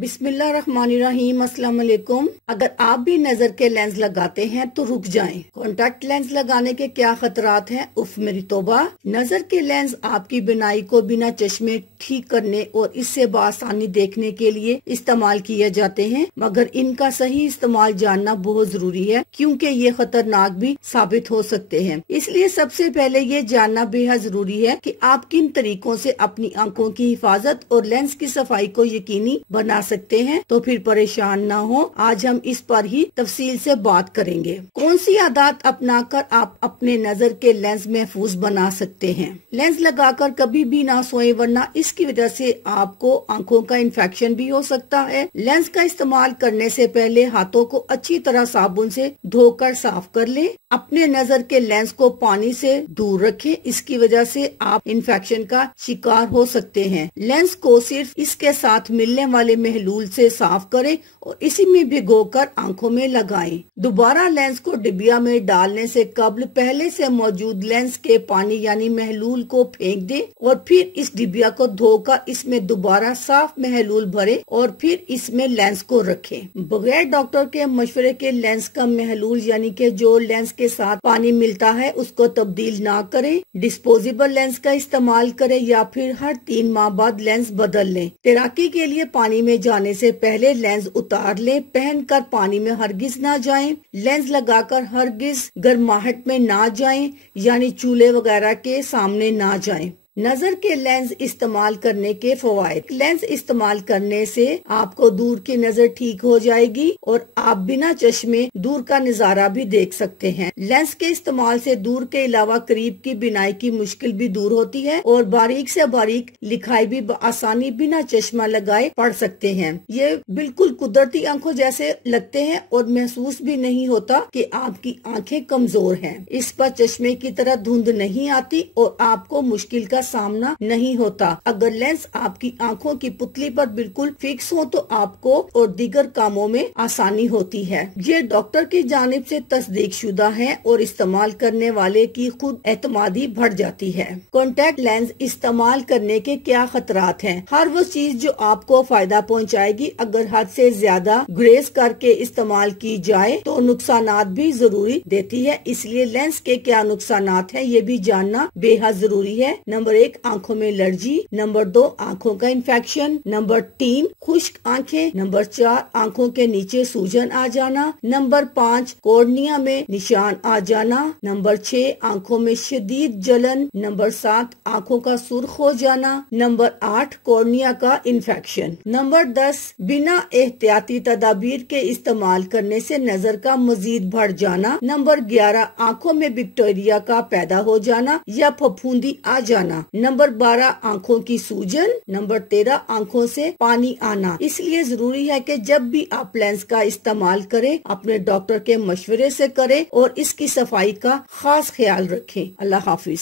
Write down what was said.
बिस्मिल्लाहिर्रहमानिर्रहीम, अस्सलाम वालेकुम। अगर आप भी नजर के लेंस लगाते हैं तो रुक जाएं। कॉन्टैक्ट लेंस लगाने के क्या खतरात हैं? उफ मेरी तौबा। नजर के लेंस आपकी बिनाई को बिना चश्मे ठीक करने और इससे बआसानी देखने के लिए इस्तेमाल किए जाते हैं, मगर इनका सही इस्तेमाल जानना बहुत जरूरी है क्योंकि ये खतरनाक भी साबित हो सकते हैं। इसलिए सबसे पहले ये जानना बेहद जरूरी है कि आप किन तरीकों से अपनी आंखों की हिफाजत और लेंस की सफाई को यकीनी बना सकते हैं। तो फिर परेशान ना हो, आज हम इस पर ही तफसील से बात करेंगे। कौन सी आदत अपनाकर आप अपने नजर के लेंस महफूज बना सकते हैं। लेंस लगाकर कभी भी ना सोएं, वरना इसकी वजह से आपको आंखों का इन्फेक्शन भी हो सकता है। लेंस का इस्तेमाल करने से पहले हाथों को अच्छी तरह साबुन से धोकर साफ कर लें। अपने नजर के लेंस को पानी से दूर रखें, इसकी वजह से आप इन्फेक्शन का शिकार हो सकते हैं। लेंस को सिर्फ इसके साथ मिलने वाले महलूल से साफ करें और इसी में भिगोकर आंखों में लगाएं। दोबारा लेंस को डिबिया में डालने से कबल पहले से मौजूद लेंस के पानी यानी महलूल को फेंक दें और फिर इस डिबिया को धोकर इसमें दोबारा साफ महलूल भरें और फिर इसमें लेंस को रखें। बगैर डॉक्टर के मशवरे के लेंस का महलूल यानी कि जो लेंस के साथ पानी मिलता है उसको तब्दील ना करें। डिस्पोजेबल लेंस का इस्तेमाल करें या फिर हर 3 माह बाद लेंस बदल लें। तैराकी के लिए पानी में जाने से पहले लेंस उतार लें। पहनकर पानी में हरगिज ना जाएं। लेंस लगाकर हरगिज गर्माहट में ना जाएं, यानी चूल्हे वगैरह के सामने ना जाएं। नजर के लेंस इस्तेमाल करने के फवायद। लेंस इस्तेमाल करने से आपको दूर की नजर ठीक हो जाएगी और आप बिना चश्मे दूर का नजारा भी देख सकते हैं। लेंस के इस्तेमाल से दूर के अलावा करीब की बिनाई की मुश्किल भी दूर होती है और बारीक से बारीक लिखाई भी आसानी बिना चश्मा लगाए पढ़ सकते हैं। ये बिल्कुल कुदरती आंखों जैसे लगते हैं और महसूस भी नहीं होता कि आपकी आंखें कमजोर हैं। इस पर चश्मे की तरह धुंध नहीं आती और आपको मुश्किल का सामना नहीं होता। अगर लेंस आपकी आंखों की पुतली पर बिल्कुल फिक्स हो तो आपको और दीगर कामों में आसानी होती है। ये डॉक्टर की जानिब से तस्दीक शुदा है और इस्तेमाल करने वाले की खुद एतमादी बढ़ जाती है। कॉन्टैक्ट लेंस इस्तेमाल करने के क्या खतरात हैं? हर वो चीज जो आपको फायदा पहुंचाएगी अगर हद से ज्यादा ग्रेस करके इस्तेमाल की जाए तो नुकसानात भी जरूरी देती है। इसलिए लेंस के क्या नुकसानात हैं ये भी जानना बेहद जरूरी है। नंबर 1, आंखों में एलर्जी। नंबर 2, आंखों का इन्फेक्शन। नंबर 3, खुश्क आंखें। नंबर 4, आंखों के नीचे सूजन आ जाना। नंबर 5, कॉर्निया में निशान आ जाना। नंबर 6, आंखों में शदीद जलन। नंबर 7, आंखों का सुर्ख हो जाना। नंबर 8, कॉर्निया का इन्फेक्शन। नंबर 10, बिना एहतियाती तदाबीर के इस्तेमाल करने से नजर का मजीद बढ़ जाना। नंबर 11, आंखों में बैक्टीरिया का पैदा हो जाना या फफूंदी आ जाना। नंबर 12, आंखों की सूजन। नंबर 13, आंखों से पानी आना। इसलिए जरूरी है कि जब भी आप लेंस का इस्तेमाल करें अपने डॉक्टर के मशवरे से करें और इसकी सफाई का खास ख्याल रखें। अल्लाह हाफिज।